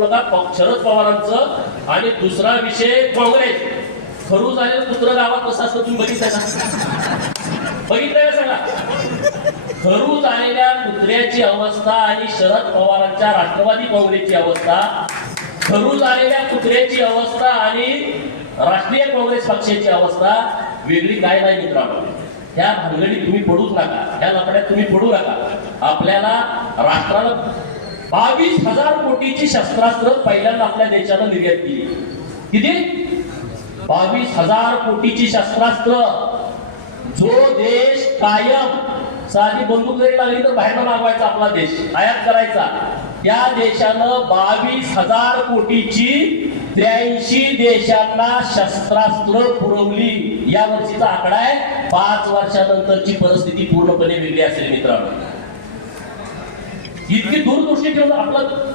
नका शरद पवारांचं आणि दुसरा विषय काँग्रेस. खरू झालेलं कुत्र गावात कसं असतं तुम्ही बघितलं का? बघितलं का सांगा खरू झालेल्या कुत्र्याची अवस्था आणि शरद पवारांच्या राष्ट्रवादी काँग्रेसची अवस्था खरू झालेल्या कुत्र्याची अवस्था आणि राष्ट्रीय काँग्रेस पक्षाची अवस्था वेगळी काय नाही मित्रांनो. ह्या भानगडीत तुम्ही पडूच नका. ह्या लपड्यात तुम्ही पडू नका. आपल्याला राष्ट्राला बावीस हजार कोटीची शस्त्रास्त्र पहिल्यांदा आपल्या देशानं निर्यात केली. किती? बावीस हजार कोटीची शस्त्रास्त्र. जो देश कायम साधी बंदूक जरी लागली तर बाहेर मागवायचा आपला देश आयात करायचा. या देशानं बावीस हजार कोटीची त्र्याऐंशी देशांना शस्त्रास्त्र पुरवली. या वर्षीचा आकडा आहे. पाच वर्षानंतरची परिस्थिती पूर्णपणे वेगळी असेल मित्रांनो. इतकी दूरदृष्टी ठेवून आपलं